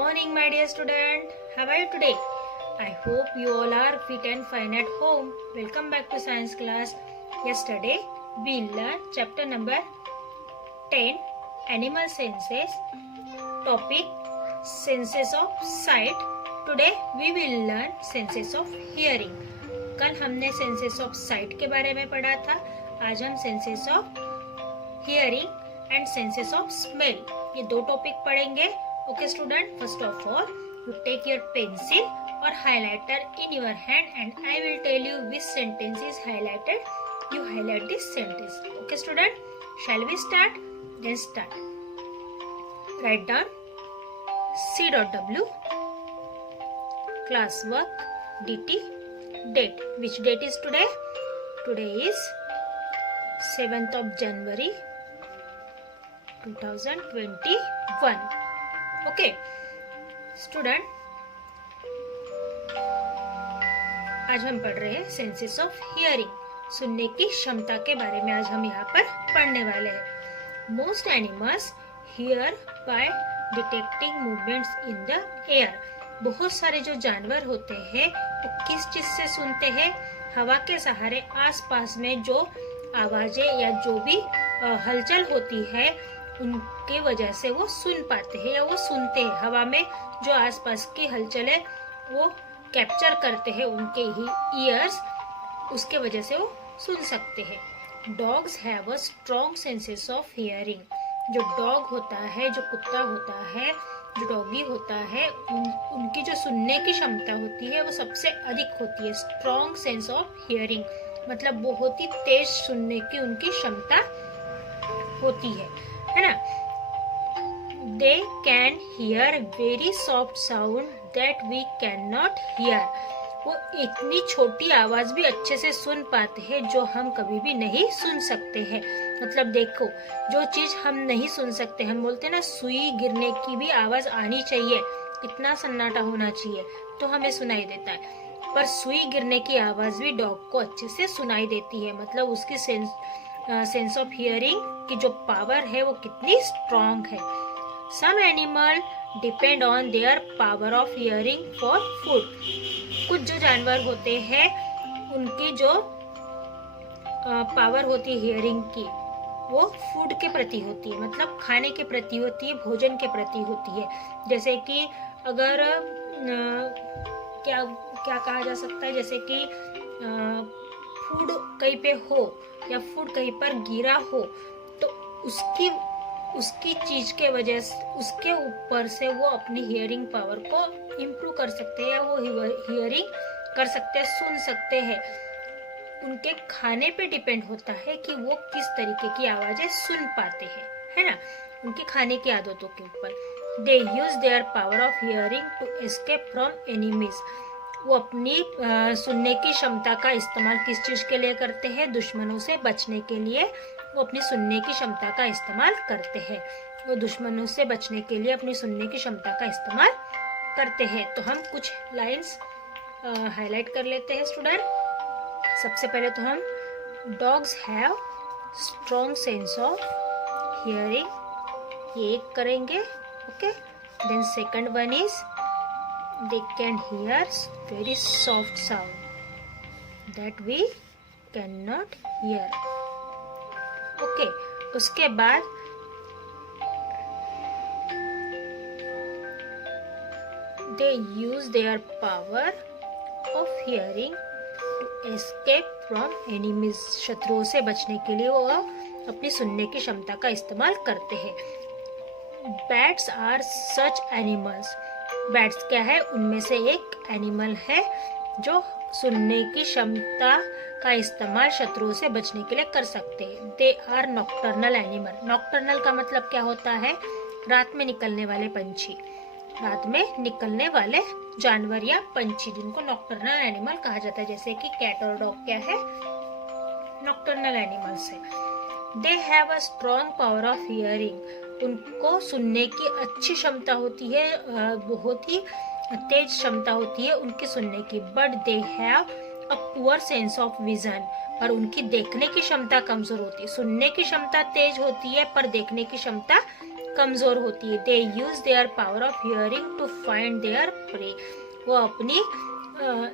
morning, my dear student. How are you today? I hope you all are fit and fine at home. Welcome back to science class. Yesterday we learned chapter number 10, Animal Senses. Topic Senses of Sight. Today we will learn senses of hearing. कल हमने senses of sight के बारे में पढ़ा था. आज हम senses of hearing and senses of smell ये दो टॉपिक पढ़ेंगे. Okay student, first of all you take your pencil or highlighter in your hand and I will tell you which sentence is highlighted. You highlight this sentence. Okay student, shall we start? Then start. Write down C.W, classwork, DT, date. Which date is today? Today is 7th of January 2021. Okay student, आज हम पढ़ रहे हैं senses of hearing. सुनने की क्षमता के बारे में आज हम यहाँ पर पढ़ने वाले हैं. Most animals here bye detecting movements in the air. बहुत सारे जो जानवर होते हैं वो किस चीज से सुनते हैं? हवा के सहारे आसपास में जो आवाजें या जो भी हलचल होती है उनके वजह से वो सुन पाते हैं या वो सुनते हैं. हवा में जो आसपास की हलचल है वो कैप्चर करते हैं उनके ही ईयर्स, उसके वजह से वो सुन सकते हैं. Dogs have a strong senses of hearing. जो डॉग होता है, जो कुत्ता होता है, जो डॉगी होता है, उनकी जो सुनने की क्षमता होती है वो सबसे अधिक होती है. स्ट्रॉन्ग सेंस ऑफ हियरिंग मतलब बहुत ही तेज सुनने की उनकी क्षमता होती है ना. They can hear very soft sound that we can not hear. वो इतनी छोटी आवाज भी अच्छे से सुन पाते हैं जो हम कभी भी नहीं सुन सकते हैं. मतलब देखो, जो चीज हम नहीं सुन सकते, हम बोलते हैं ना सुई गिरने की भी आवाज आनी चाहिए, इतना सन्नाटा होना चाहिए तो हमें सुनाई देता है. पर सुई गिरने की आवाज भी डॉग को अच्छे से सुनाई देती है. मतलब उसकी सेंस ऑफ हियरिंग की जो पावर है वो कितनी स्ट्रॉन्ग है. Some animal depend on their power of hearing for food. कुछ जो जानवर होते हैं उनकी जो पावर होती है हियरिंग की वो फूड के प्रति होती है, मतलब खाने के प्रति होती है, भोजन के प्रति होती है. जैसे कि अगर क्या क्या कहा जा सकता है, जैसे कि फूड कहीं पे हो या फूड कहीं पर गिरा हो तो उसकी चीज के वजह से उसके ऊपर से वो अपनी हियरिंग पावर को इम्प्रूव कर सकते हैं या वो हियरिंग कर सकते हैं, सुन सकते हैं. उनके खाने पे डिपेंड होता है कि वो किस तरीके की आवाजें सुन पाते हैं, है ना, उनकी खाने की आदतों के ऊपर. They use their power of hearing to escape from enemies. वो अपनी सुनने की क्षमता का इस्तेमाल किस चीज के लिए करते हैं? दुश्मनों से बचने के लिए वो अपनी सुनने की क्षमता का इस्तेमाल करते हैं. वो दुश्मनों से बचने के लिए अपनी सुनने की क्षमता का इस्तेमाल करते हैं. तो हम कुछ लाइंस हाईलाइट कर लेते हैं स्टूडेंट. सबसे पहले तो हम dogs have strong sense of hearing, ये एक करेंगे. Okay, then second one is they can hear very soft sound that we cannot hear. Okay, उसके बाद they use their power of hearing to escape from enemies. शत्रुओं से बचने के लिए वो अपनी सुनने की क्षमता का इस्तेमाल करते हैं. Bats are such animals. Bats क्या है? उनमें से एक एनिमल है जो सुनने की क्षमता का इस्तेमाल शत्रुओं से बचने के लिए कर सकते हैं. They are nocturnal animal. Nocturnal का मतलब क्या होता है? रात में निकलने वाले पंछी, रात में निकलने वाले जानवर या पंछी, जिनको नॉक्टर्नल एनिमल कहा जाता है. जैसे कि कैट और डॉग क्या है? नॉक्टर्नल एनिमल्स है. They have a strong power of hearing. उनको सुनने की अच्छी क्षमता होती है, बहुत ही तेज क्षमता होती है उनकी सुनने की. But they have a poor sense of vision. पर उनकी देखने की क्षमता कमजोर होती है. सुनने की क्षमता तेज होती है पर देखने की क्षमता कमजोर होती है। They use their power of hearing to find their prey. वो अपनी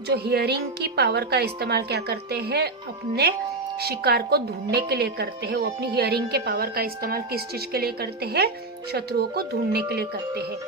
जो हियरिंग की पावर का इस्तेमाल क्या करते हैं, अपने शिकार को ढूंढने के लिए करते हैं। वो अपनी हियरिंग के पावर का इस्तेमाल किस चीज के लिए करते हैं, शत्रुओं को ढूंढने के लिए करते हैं।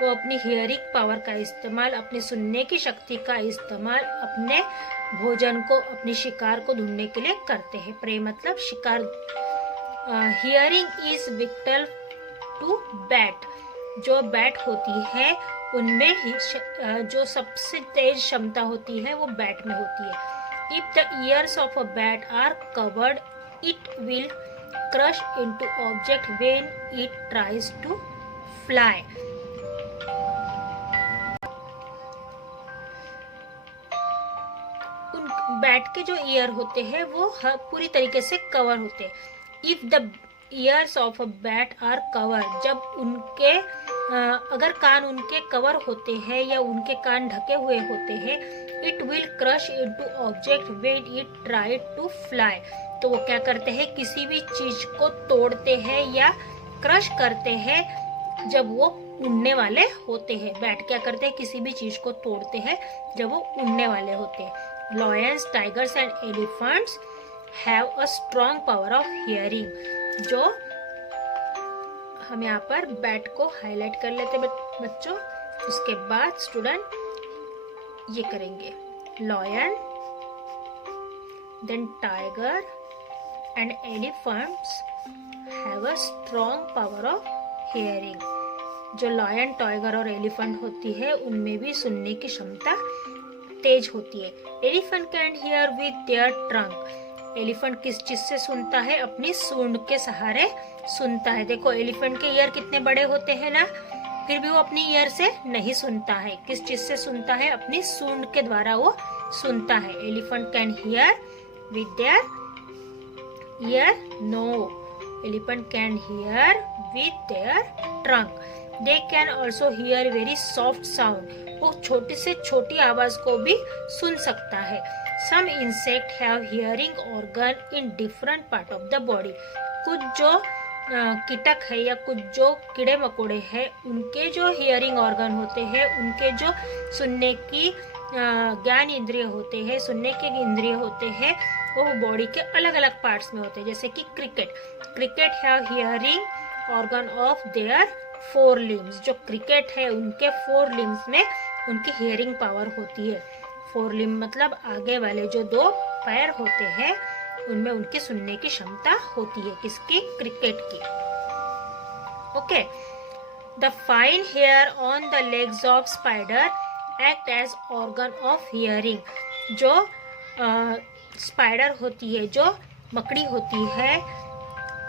वो अपनी हियरिंग पावर का इस्तेमाल, अपने सुनने की शक्ति का इस्तेमाल अपने भोजन को, अपने शिकार को ढूंढने के लिए करते हैं। प्रे मतलब शिकार। Hearing is vital to bat. जो बैट होती है उनमें ही जो सबसे तेज क्षमता होती है वो बैट में होती है। If the ears of a bat are covered, it will crush into object when it tries to fly. उन बैट के जो ईयर होते हैं वो पूरी तरीके से कवर होते हैं। If the ears of a bat are covered, जब उनके अगर कान उनके कवर होते हैं या उनके कान ढके हुए होते हैं, it will crash into object when it try to fly. तो वो क्या करते हैं, किसी भी चीज को तोड़ते हैं या क्रश करते हैं जब वो उड़ने वाले होते हैं। बैट क्या करते हैं, किसी भी चीज को तोड़ते हैं जब वो उड़ने वाले होते हैं। Lions, tigers and elephants have a strong power of hearing. जो हम यहाँ पर बैट को हाईलाइट कर लेते बच्चों। उसके बाद स्टूडेंट ये करेंगे, lion, then tiger and elephants have a strong power of hearing. जो लॉयन, टाइगर और एलिफेंट होती है उनमें भी सुनने की क्षमता तेज होती है। Elephant can hear with their trunk. Elephant किस चीज से सुनता है, अपनी सूंड के सहारे सुनता है। देखो एलिफेंट के ईयर कितने बड़े होते हैं ना, फिर भी वो अपनी ईयर से नहीं सुनता है। किस चीज से सुनता है, अपनी सूंड के द्वारा वो सुनता है। Elephant can hear with their ear, no, elephant can hear with their trunk. They can also hear very soft sound. वो छोटी से छोटी आवाज को भी सुन सकता है। Some insect have hearing organ in different part of the body. कुछ जो कीटक है या कुछ जो कीड़े मकोड़े हैं उनके जो हियरिंग ऑर्गन होते हैं, उनके जो सुनने की ज्ञान इंद्रिय होते हैं, सुनने के इंद्रिय होते हैं, वो बॉडी के अलग अलग पार्ट्स में होते हैं। जैसे कि cricket have hearing organ of their 4 limbs। जो क्रिकेट है उनके 4 limbs में उनकी हियरिंग पावर होती है। 4 limb मतलब आगे वाले जो 2 पैर होते हैं उनमें उनकी सुनने की क्षमता होती है। किसकी, क्रिकेट की। Okay, the fine hair on the legs of spider act as organ of hearing. जो स्पाइडर होती है, जो मकड़ी होती है,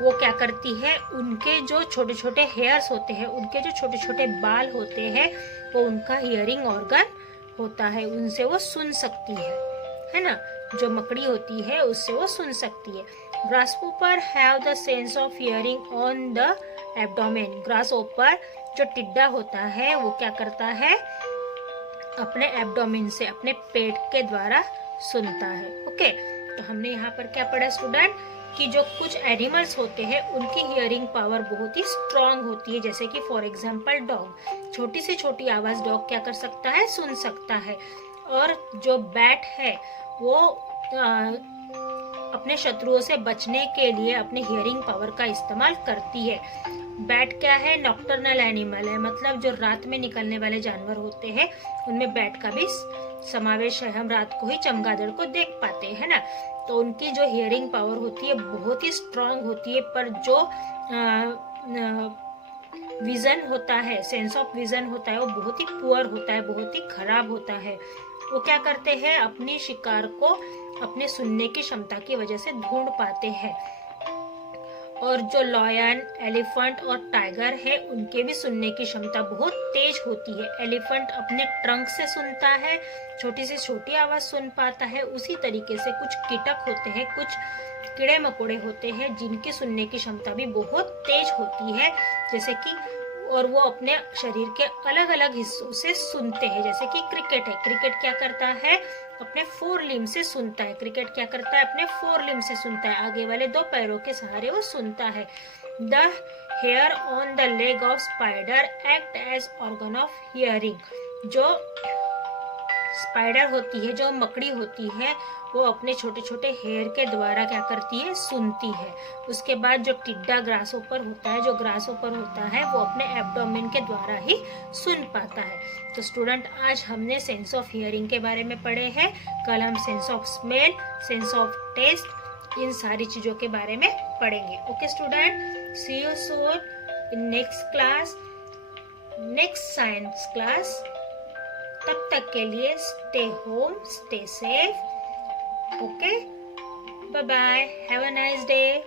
वो क्या करती है, उनके जो छोटे छोटे हेयर्स होते हैं, उनके जो छोटे छोटे बाल होते हैं, वो उनका हियरिंग ऑर्गन होता है। उनसे वो सुन सकती है ना। जो मकड़ी होती है उससे वो सुन सकती है। Grasshopper have the sense of hearing on the abdomen. Grasshopper जो टिड्डा होता है वो क्या करता है, अपने एब्डोमेन से, अपने पेट के द्वारा सुनता है। ओके, तो हमने यहाँ पर क्या पढ़ा स्टूडेंट, कि जो कुछ एनिमल्स होते हैं उनकी हियरिंग पावर बहुत ही स्ट्रांग होती है। जैसे कि फॉर एग्जांपल डॉग, छोटी से छोटी आवाज डॉग क्या कर सकता है, सुन सकता है। और जो बैट है वो अपने शत्रुओं से बचने के लिए अपने हियरिंग पावर का इस्तेमाल करती है। बैट क्या है, नॉक्टर्नल एनिमल है, मतलब जो रात में निकलने वाले जानवर होते हैं उनमें बैट का भी समावेश है। हम रात को ही चमगादड़ को देख पाते हैं ना। तो उनकी जो हियरिंग पावर होती है बहुत ही स्ट्रांग होती है, पर जो विजन होता है, सेंस ऑफ विजन होता है, वो बहुत ही पुअर होता है, बहुत ही खराब होता है। वो क्या करते हैं, अपने शिकार को अपने सुनने की क्षमता की वजह से ढूंढ पाते हैं। और जो लॉयन, एलिफेंट और टाइगर है उनके भी सुनने की क्षमता बहुत तेज होती है। एलिफेंट अपने ट्रंक से सुनता है, छोटी से छोटी आवाज सुन पाता है। उसी तरीके से कुछ कीटक होते हैं, कुछ कीड़े मकोड़े होते हैं जिनकी सुनने की क्षमता भी बहुत तेज होती है। जैसे कि और वो अपने शरीर के अलग अलग हिस्सों से सुनते हैं। जैसे कि क्रिकेट है, क्रिकेट क्या करता है, अपने 4 लिम्ब से सुनता है। क्रिकेट क्या करता है, अपने 4 लिम्ब से सुनता है, आगे वाले 2 पैरों के सहारे वो सुनता है। The hair on the leg of spider act as organ of hearing. जो स्पाइडर होती है, जो मकड़ी होती है, वो अपने छोटे छोटे हेयर के द्वारा क्या करती है, सुनती है। उसके बाद जो टिड्डा ग्रास ऊपर होता है, जो ग्रास ऊपर होता है, वो अपने एब्डोमेन के द्वारा ही सुन पाता है। तो स्टूडेंट, आज हमने सेंस ऑफ हियरिंग के बारे में पढ़े हैं। कल हम sense of smell, sense of taste, इन सारी चीजों के बारे में पढ़ेंगे। Okay student, see you soon in next class, next science class. तब तक के लिए stay home, stay safe. Okay, bye bye, have a nice day.